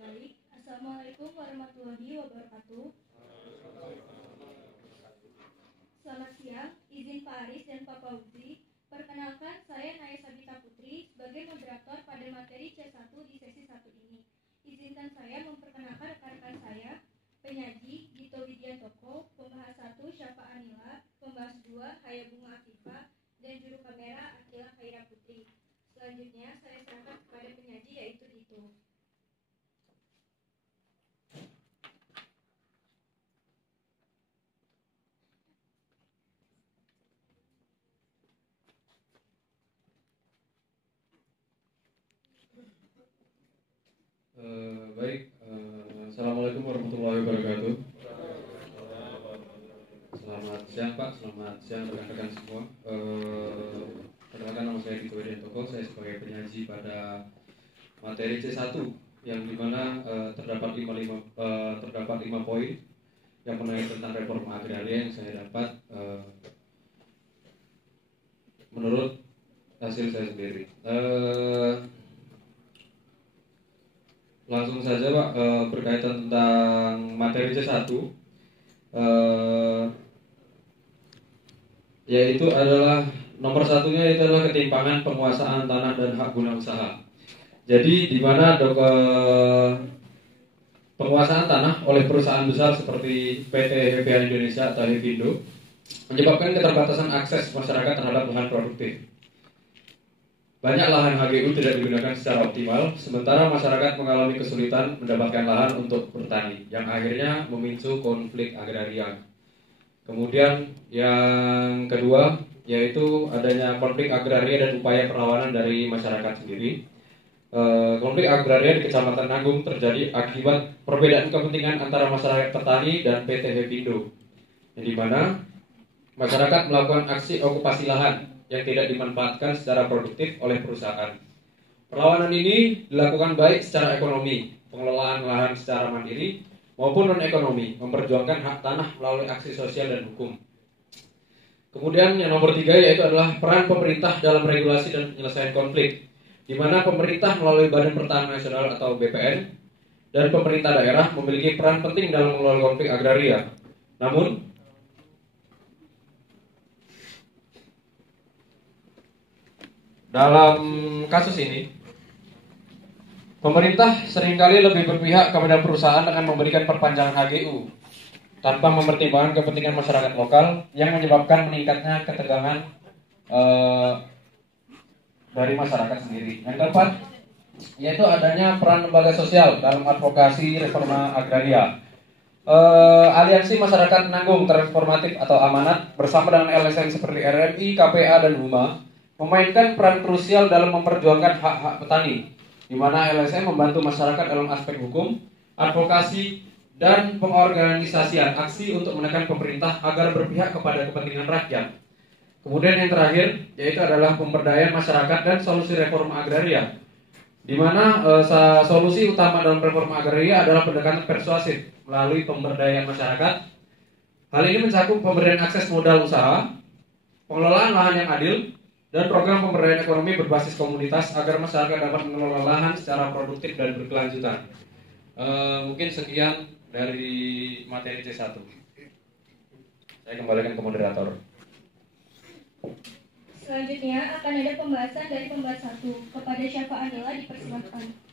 Baik, Assalamualaikum warahmatullahi wabarakatuh. Selamat siang, izin Pak Aris dan Pak Fauzi. Perkenalkan, saya Naya Sabita Putri sebagai moderator pada materi C1 di sesi 1 ini. Izinkan saya memperkenalkan rekan-rekan saya, penyaji Gito Widiantoko, pembahas 1 Syafa Anila, pembahas 2 Haya Bunga Afifah, dan juru kamera Akila Khaira Putri. Selanjutnya saya serahkan kepada penyaji yaitu Gito. Assalamualaikum warahmatullahi wabarakatuh. Selamat siang Pak, selamat siang rekan-rekan semua. Perkenalkan, nama saya Gito Widiantoko, saya sebagai penyaji pada materi C1 yang dimana terdapat 5 poin yang mengenai tentang reforma agraria yang saya dapat menurut hasil saya sendiri. Langsung saja Pak, berkaitan tentang materi C1, yaitu adalah nomor satunya itu adalah ketimpangan penguasaan tanah dan hak guna usaha. Jadi di mana penguasaan tanah oleh perusahaan besar seperti PT HPA Indonesia atau Hepindo menyebabkan keterbatasan akses masyarakat terhadap lahan produktif. Banyak lahan HGU tidak digunakan secara optimal, sementara masyarakat mengalami kesulitan mendapatkan lahan untuk bertani, yang akhirnya memicu konflik agraria. Kemudian yang kedua, yaitu adanya konflik agraria dan upaya perlawanan dari masyarakat sendiri. Konflik agraria di Kecamatan Nanggung terjadi akibat perbedaan kepentingan antara masyarakat petani dan PT Hepindo, di mana masyarakat melakukan aksi okupasi lahan yang tidak dimanfaatkan secara produktif oleh perusahaan. Perlawanan ini dilakukan baik secara ekonomi, pengelolaan lahan secara mandiri, maupun non-ekonomi, memperjuangkan hak tanah melalui aksi sosial dan hukum. Kemudian yang nomor 3 yaitu adalah peran pemerintah dalam regulasi dan penyelesaian konflik, di mana pemerintah melalui Badan Pertanahan Nasional atau BPN dan pemerintah daerah memiliki peran penting dalam mengelola konflik agraria. Namun, dalam kasus ini, pemerintah seringkali lebih berpihak kepada perusahaan dengan memberikan perpanjangan HGU tanpa mempertimbangkan kepentingan masyarakat lokal yang menyebabkan meningkatnya ketegangan dari masyarakat sendiri. Yang keempat, yaitu adanya peran lembaga sosial dalam advokasi reforma agraria. Aliansi Masyarakat Nanggung Transformatif atau Amanat bersama dengan LSM seperti RMI, KPA, dan HUMA memainkan peran krusial dalam memperjuangkan hak-hak petani, di mana LSM membantu masyarakat dalam aspek hukum, advokasi, dan pengorganisasian aksi untuk menekan pemerintah agar berpihak kepada kepentingan rakyat. Kemudian yang terakhir, yaitu adalah pemberdayaan masyarakat dan solusi reforma agraria, di mana solusi utama dalam reforma agraria adalah pendekatan persuasif melalui pemberdayaan masyarakat. Hal ini mencakup pemberian akses modal usaha, pengelolaan lahan yang adil, dan program pemberdayaan ekonomi berbasis komunitas agar masyarakat dapat mengelola lahan secara produktif dan berkelanjutan. Mungkin sekian dari materi C1. Saya kembalikan ke moderator. Selanjutnya akan ada pembahasan dari pembahas 1. Kepada Syafa Anila dipersilakan.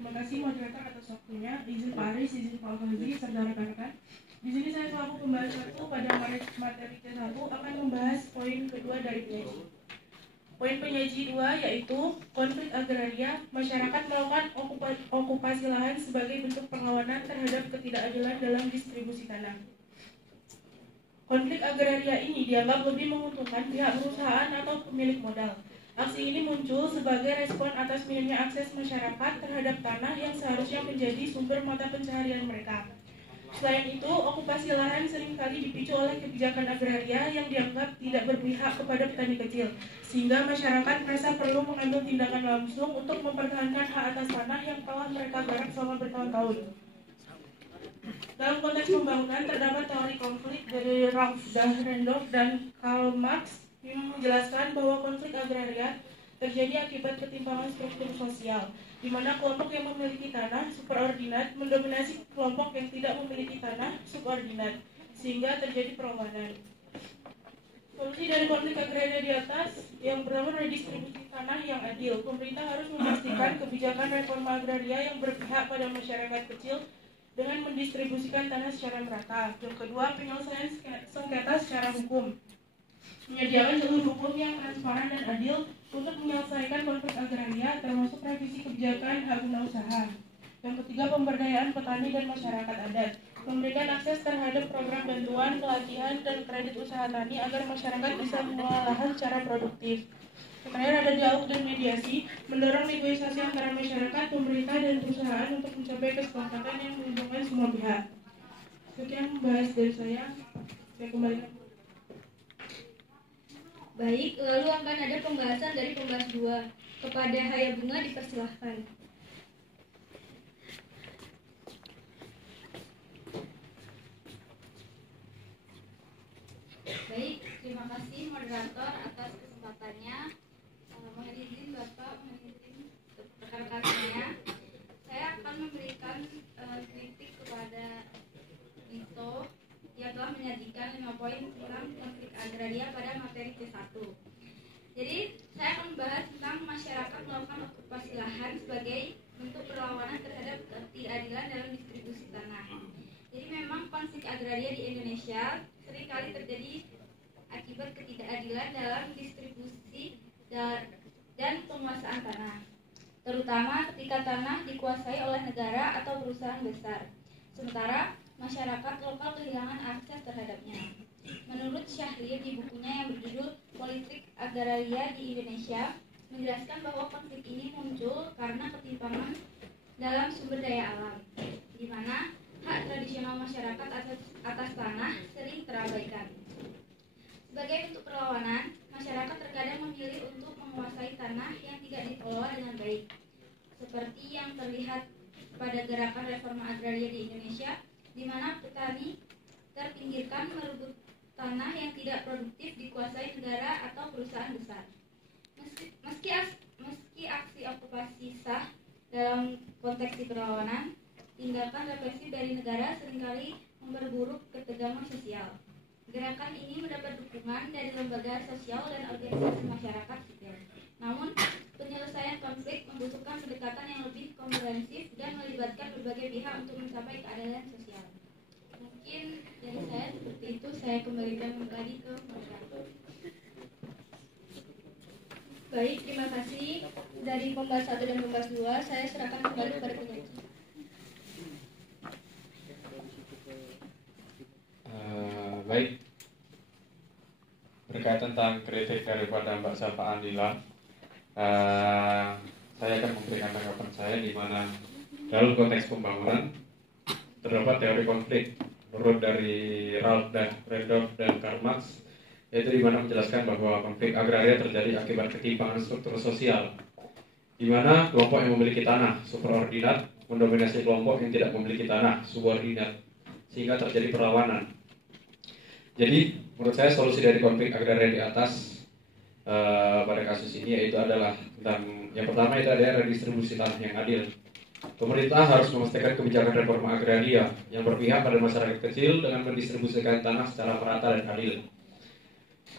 Terima kasih moderator atas waktunya. Izin Pak Aris, izin Pak Fauzi, serta rekan-rekan. Di sini saya selaku pembahas 1 pada materi C1 akan membahas poin kedua dari penyaji. Poin penyaji 2 yaitu konflik agraria, masyarakat melakukan okupasi lahan sebagai bentuk perlawanan terhadap ketidakadilan dalam distribusi tanah. Konflik agraria ini dianggap lebih menguntungkan pihak perusahaan atau pemilik modal. Aksi ini muncul sebagai respon atas minimnya akses masyarakat terhadap tanah yang seharusnya menjadi sumber mata pencaharian mereka. Selain itu, okupasi lahan seringkali dipicu oleh kebijakan agraria yang dianggap tidak berpihak kepada petani kecil, sehingga masyarakat merasa perlu mengambil tindakan langsung untuk mempertahankan hak atas tanah yang telah mereka garap selama bertahun-tahun. Dalam konteks pembangunan, terdapat teori konflik dari Ralph Dahrendorf dan Karl Marx yang menjelaskan bahwa konflik agraria terjadi akibat ketimpangan struktur sosial, di mana kelompok yang memiliki tanah superordinat mendominasi kelompok yang tidak memiliki tanah subordinat, sehingga terjadi perlawanan. Solusi dari konflik agraria di atas yang pertama redistribusi tanah yang adil. Pemerintah harus memastikan kebijakan reforma agraria yang berpihak pada masyarakat kecil dengan mendistribusikan tanah secara merata. Yang kedua, penyelesaian sengketa secara hukum. Menyediakan jalur hukum yang transparan dan adil untuk menyelesaikan konflik agraria, termasuk revisi kebijakan hak guna usaha. Yang ketiga, pemberdayaan petani dan masyarakat adat. Memberikan akses terhadap program bantuan, pelatihan, dan kredit usaha tani agar masyarakat bisa mengelola lahan secara produktif. Yang terakhir ada dialog dan mediasi, mendorong negosiasi antara masyarakat, pemerintah, dan perusahaan untuk mencapai kesepakatan yang menguntungkan semua pihak. Sekian bahas dari saya kembalikan. Baik, lalu akan ada pembahasan dari pembahas 2. Kepada Haya Bunga dipersilahkan. Baik, terima kasih moderator atas kesempatannya. Mohon izin Bapak, mohon izin rekan-rekan saya akan memberikan kritik kepada Nito yang telah menyajikan 5 poin tentang konflik agraria pada materi C1. Jadi, saya akan membahas tentang masyarakat melakukan okupasi lahan sebagai bentuk perlawanan terhadap ketidakadilan dalam distribusi tanah. Jadi memang konflik agraria di Indonesia seringkali terjadi akibat ketidakadilan dalam distribusi dan penguasaan tanah, terutama ketika tanah dikuasai oleh negara atau perusahaan besar, sementara masyarakat lokal kehilangan akses terhadapnya. Menurut Syahrir di bukunya yang berjudul Politik Agraria di Indonesia, menjelaskan bahwa konflik ini muncul karena ketimpangan dalam sumber daya alam, di mana hak tradisional masyarakat atas tanah sering terabaikan. Sebagai bentuk perlawanan, masyarakat terkadang memilih untuk menguasai tanah yang tidak dikelola dengan baik, seperti yang terlihat pada gerakan reforma agraria di Indonesia, di mana petani terpinggirkan merebut tanah yang tidak produktif dikuasai negara atau perusahaan besar. Meski aksi okupasi sah dalam konteks perlawanan, tindakan represif dari negara seringkali memperburuk ketegangan sosial. Gerakan ini mendapat dukungan dari lembaga sosial dan organisasi masyarakat sipil. Namun, penyelesaian konflik membutuhkan pendekatan yang lebih komprehensif dan melibatkan berbagai pihak untuk mencapai keadilan sosial. Mungkin dari saya seperti itu, saya kembalikan lagi ke moderator. Baik, terima kasih. Dari pembahas 1 dan pembahas 2, saya serahkan kembali kepada penyaji. Baik, berkaitan tentang kritik daripada Mbak Safa Andila, saya akan memberikan tanggapan saya di mana dalam konteks pembangunan terdapat teori konflik menurut dari Ralph Dahrendorf dan Karl Marx, yaitu di mana menjelaskan bahwa konflik agraria terjadi akibat ketimpangan struktur sosial, di mana kelompok yang memiliki tanah superordinat mendominasi kelompok yang tidak memiliki tanah subordinat, sehingga terjadi perlawanan. Jadi, menurut saya solusi dari konflik agraria di atas pada kasus ini yaitu adalah tentang yang pertama itu adalah redistribusi tanah yang adil. Pemerintah harus memastikan kebijakan reforma agraria yang berpihak pada masyarakat kecil dengan mendistribusikan tanah secara merata dan adil.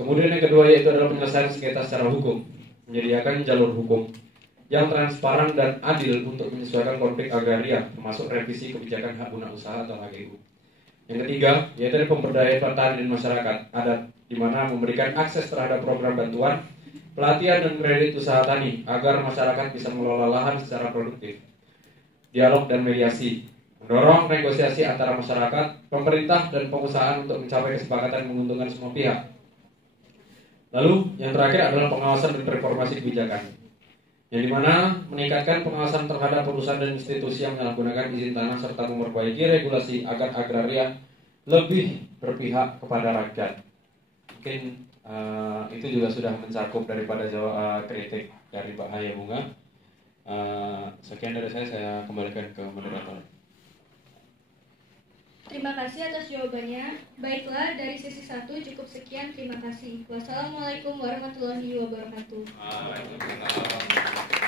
Kemudian yang kedua yaitu adalah penyelesaian sengketa secara hukum, menyediakan jalur hukum yang transparan dan adil untuk menyesuaikan konflik agraria, termasuk revisi kebijakan hak guna usaha atau HGU. Yang ketiga, yaitu pemberdayaan petani dan masyarakat adat, di mana memberikan akses terhadap program bantuan, pelatihan dan kredit usaha tani agar masyarakat bisa mengelola lahan secara produktif. Dialog dan mediasi, mendorong negosiasi antara masyarakat, pemerintah dan pengusaha untuk mencapai kesepakatan menguntungkan semua pihak. Lalu, yang terakhir adalah pengawasan dan reformasi kebijakan, yang dimana meningkatkan pengawasan terhadap perusahaan dan institusi yang menyalahgunakan izin tanah serta memperbaiki regulasi agar agraria lebih berpihak kepada rakyat. Mungkin itu juga sudah mencakup daripada kritik dari Mbak Haya Bunga. Sekian dari saya kembalikan ke moderator. Terima kasih atas jawabannya. Baiklah, dari sesi 1 cukup sekian. Terima kasih. Wassalamualaikum warahmatullahi wabarakatuh. Waalaikumsalam.